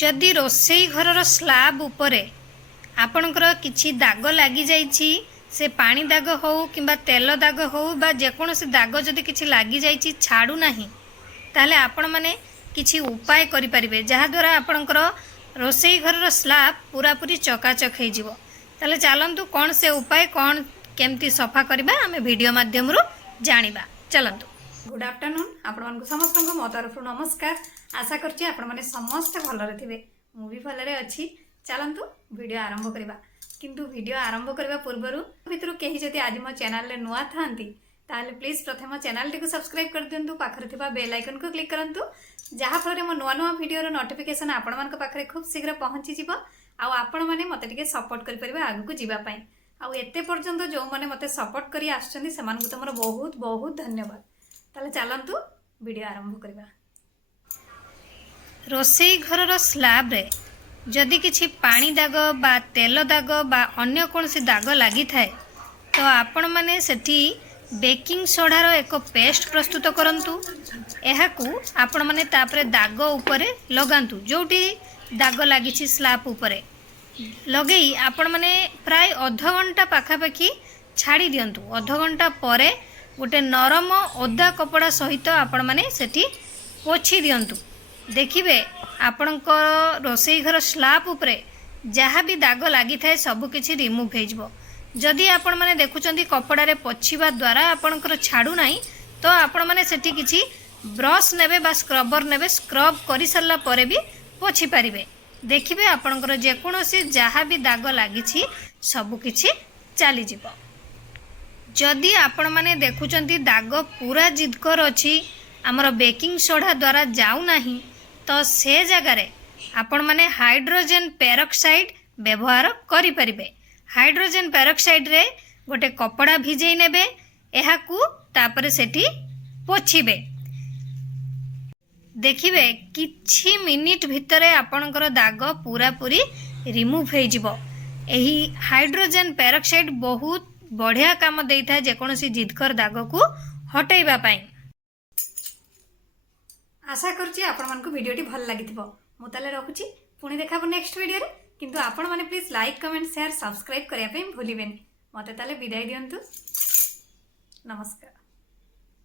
जदि रोसई घर स्लाब उपरे आपणकर किछि दाग लगी जाइछि से पानी दाग हो कि तेल दाग हो बा जेकोसी दाग जदि किछि लगी जाइछि छाड़ू नाही ताहले आपण माने किछि उपाय करि परिबे जहा द्वारा आपणकर रोसई घर स्लाब पूरा पूरी चकाचक हो जिवो। ताहले चलंतु कौन से उपाय कौन केमती सफा करबा आमे वीडियो माध्यम रु जानिबा। चलंतु। गुड आफ्टरनून आपण मानकु समस्त को मो तरफ नमस्कार। आशा करछि आपण माने समस्त भलरे थिबे मु भी भलरे अछि। चलंतु वीडियो आरंभ करबा। किंतु वीडियो आरंभ करबा पूर्वरु भितरु केही जदि आज मो चैनल ले नुआ थांती ताहले प्लीज प्रथम चैनल टी को सब्सक्राइब कर दियंतु पाखरे थिबा बेल आइकन को क्लिक करंतु जहा फलरे मो नुआ नुआ वीडियो रो नोटिफिकेशन आपण मानक पाखरे खूब शीघ्र पहुंची जिवो आ आपण माने मते टिके सपोर्ट करि परिबा आगु को जिबा पई। आ एते पर्यंत जो माने मते सपोर्ट करी आछछन्ती समान को तमरो बहुत बहुत धन्यवाद। ताले चलंतु वीडियो आरंभ करबा। रोसई घर स्लाब रे जदि किछि पानी दाग बा तेल दाग बा अन्य कोनसी दाग लागि थाए तो आपण माने सेठी बेकिंग सोडा रो एक पेस्ट प्रस्तुत करंतु। एहाकू आपण माने तापरे दाग उपरे लगांतु जोटी दाग लागिछि स्लाब उपरे लगेई आपण माने प्राय आधा घंटा पाखापाखि छाड़ी दियंतु। आधा घंटा परे गोटे नरम ओदा कपड़ा सहित आपण माने सेठी पोछि दियंतु। देखिबे आपणको रोसई घर स्लाब उपरे जहाँ भी दाग लगी थाए सबकि रिमूव हो। जदि आपण माने देखुचंती कपड़ा रे पोछिबा द्वारा आपणकर छाड़ू नाही तो आपण माने सेठी किछि ब्रश नेबे बा स्क्रबर नेबे स्क्रब करि सरला परे भी पोछि पारिबे। देखिबे आपणकर जेकोसी जहाँ भी दाग लागिछि सबकि चली जिवो। जदि आपण माने देखुचंती दाग पूरा जिदकर अछि हमर बेकिंग सोडा द्वारा जाऊ नाही तो से जगार आपण माने हाइड्रोजन पेरोक्साइड व्यवहार करि परिबे। हाइड्रोजन पेरोक्साइड रे गोटे कपड़ा भिजई नेबे एहाकू तापरे सेठी पोछिबे। देखिबे किछि मिनिट भितरे आपणकर दाग पूरा पूरी रिमूव हो जिवो। एही हाइड्रोजन पेरोक्साइड बहुत बढ़िया काम देइथा जेकोसी जिदकर दाग को हटाइबा पई। आशा करछि आपण मानकु वीडियोटी भल लागिथिबो। मु ताले रखुछि पुणी देखाबो नेक्स्ट वीडियो रे। किंतु आपण माने please like comment share subscribe करिया पे भूलिबेनी। मते ताले विदाई दियंतु। नमस्कार।